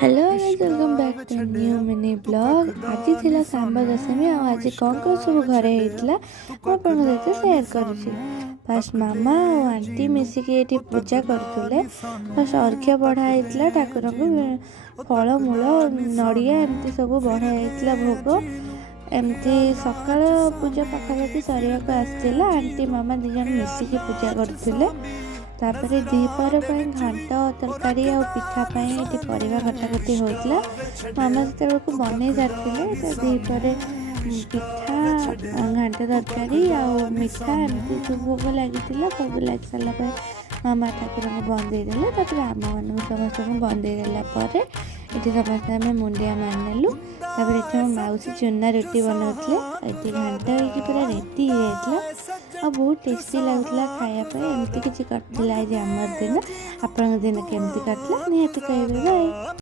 Hello guys, welcome back to new mini blog. आज थिला सांब दशमी आज कौन कौन सब घरे होता मुझे सेयार करुँची। फास्ट मामा और आंटी मिसिकी ये पूजा करुले। फास्ट अर्घ्य बढ़ाई ठाकुर को फल मूल नड़िया एमती सब बढ़ाई भोग एमती सकाल पूजा पाखापाखि सरिया आसला। आंटी मामा दिज मिसिकी पूजा करुले। तापर द्विपहर घाट तरकारी आ पिठापाई ये परिवा कटाकटी होता। मामा से बन सारी द्विपहर पिठा घाट तरकारी आ मिठा एमती सब भोग लगी। भोग लगी सारापर मामा ठाकुर को बंदेदेले। आम मान समस्त बंदेदेला ये समस्त आम मुंडिया मारिनेलु। ये मौसी चूना रुटी बनाते ये घाट हो पूरा रेडी हो और बहुत टेस्टी लगुला खायापी। एमती किसी कटला आज आम दिन। आपण दिन केमती कटला निहाती कहबे। बाय।